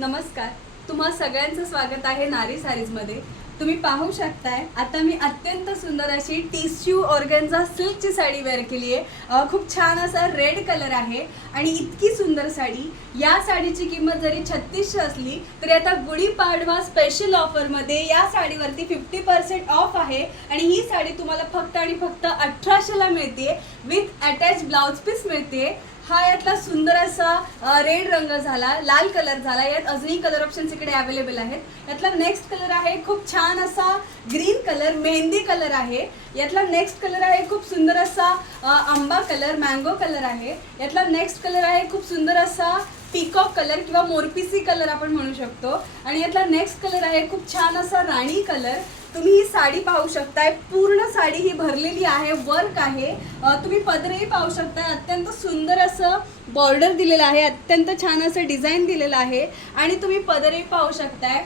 नमस्कार. तुम्हा सगळ्यांचं स्वागत आहे नारी सारीजमध्ये. तुम्ही पाहू शकताय आता मी अत्यंत सुंदर अशी टिश्यू ऑर्गन्झा सिल्कची साडी वेअर केली आहे खूप छान असा रेड कलर आहे आणि इतकी सुंदर साडी. या साडीची किंमत जरी छत्तीसशे असली तरी आता गुढीपाडवा स्पेशल ऑफरमध्ये या साडीवरती फिफ्टी पर्सेंट ऑफ आहे आणि ही साडी तुम्हाला फक्त आणि फक्त अठराशेला मिळते विथ अटॅच ब्लाउज पीस मिळते हा यातला सुंदर असा रेड रंग झाला लाल कलर झाला. यात अजूनही कलर ऑप्शन्स इकडे अवेलेबल आहेत. यातला नेक्स्ट कलर आहे खूप छान असा ग्रीन कलर मेहंदी कलर आहे. यातला नेक्स्ट कलर आहे खूप सुंदर असा आंबा कलर मँगो कलर आहे. यातला नेक्स्ट कलर आहे खूप सुंदर असा पिकॉक कलर किंवा मोरपिसी कलर आपण म्हणू शकतो. आणि यातला नेक्स्ट कलर आहे खूप छान असा राणी कलर तुम्ही ही साडी पाहू शकताय. पूर्ण साडी ही भरलेली आहे. वर्क आहे. तुम्ही पदरही पाहू शकताय. अत्यंत सुंदर असं बॉर्डर दिलेलं आहे. अत्यंत छान असं डिझाईन दिलेलं आहे. आणि तुम्ही पदरही पाहू शकताय.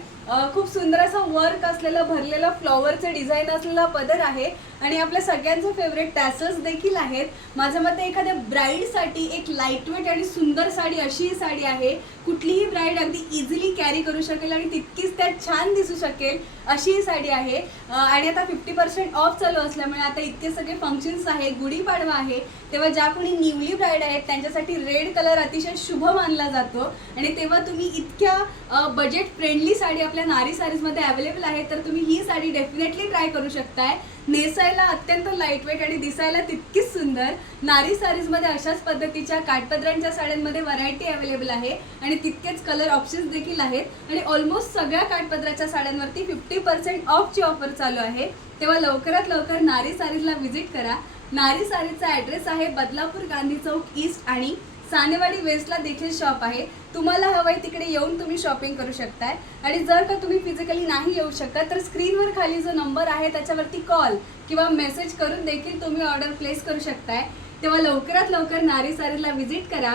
खूप सुंदर असं वर्क असलेलं भरलेलं फ्लॉवरचं डिझाईन असलेला पदर आहे. आणि आपल्या सगळ्यांचं फेवरेट टॅसल्स देखील आहेत. माझ्या मते एखाद्या ब्राईडसाठी एक लाईटवेट आणि सुंदर साडी अशी ही साडी आहे. कुठलीही ब्राईड अगदी इझिली कॅरी करू शकेल आणि तितकीच त्यात छान दिसू शकेल अशी ही साडी आहे. आणि आता फिफ्टी पर्सेंट ऑफ चालू असल्यामुळे आता इतके सगळे फंक्शन्स आहे गुढीपाडवा आहे तेव्हा ज्या कोणी न्यूली ब्राईड आहेत त्यांच्यासाठी रेड कलर अतिशय शुभ मानला जातो. आणि तेव्हा तुम्ही इतक्या बजेट फ्रेंडली साडी आपल्या नारी साडीजमध्ये अवेलेबल आहे तर तुम्ही ही साडी डेफिनेटली ट्राय करू शकताय. नेसायला अत्यंत लाईटवेट आणि दिसायला तितकीच सुंदर. नारी सारीजमध्ये अशाच पद्धतीच्या काठपदरांच्या साड्यांमध्ये व्हरायटी अवेलेबल आहे. आणि तितकेच कलर ऑप्शन्स देखील आहेत. आणि ऑलमोस्ट सगळ्या काठपदराच्या साड्यांवरती फिफ्टी पर्सेंट ऑफची ऑफर चालू आहे. तेव्हा लवकरात लवकर नारी सारीजला व्हिजिट करा. नारी सारीचा ॲड्रेस आहे बदलापूर गांधी चौक ईस्ट आणि सानेवाडी वेस्टला देखील शॉप आहे. तुम्हाला हवंय तिकडे येऊन तुम्ही शॉपिंग करू शकताय. आणि जर का तुम्ही फिजिकली नाही येऊ शकता तर स्क्रीनवर खाली जो नंबर आहे त्याच्यावरती कॉल किंवा मेसेज करून देखील तुम्ही ऑर्डर प्लेस करू शकताय. तेव्हा लवकरात लवकर नारी सारीला व्हिजिट करा.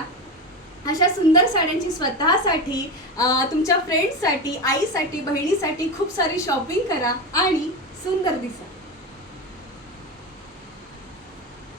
अशा सुंदर साड्यांची स्वतःसाठी तुमच्या फ्रेंड्ससाठी आईसाठी बहिणीसाठी खूप सारी शॉपिंग करा आणि सुंदर दिसा.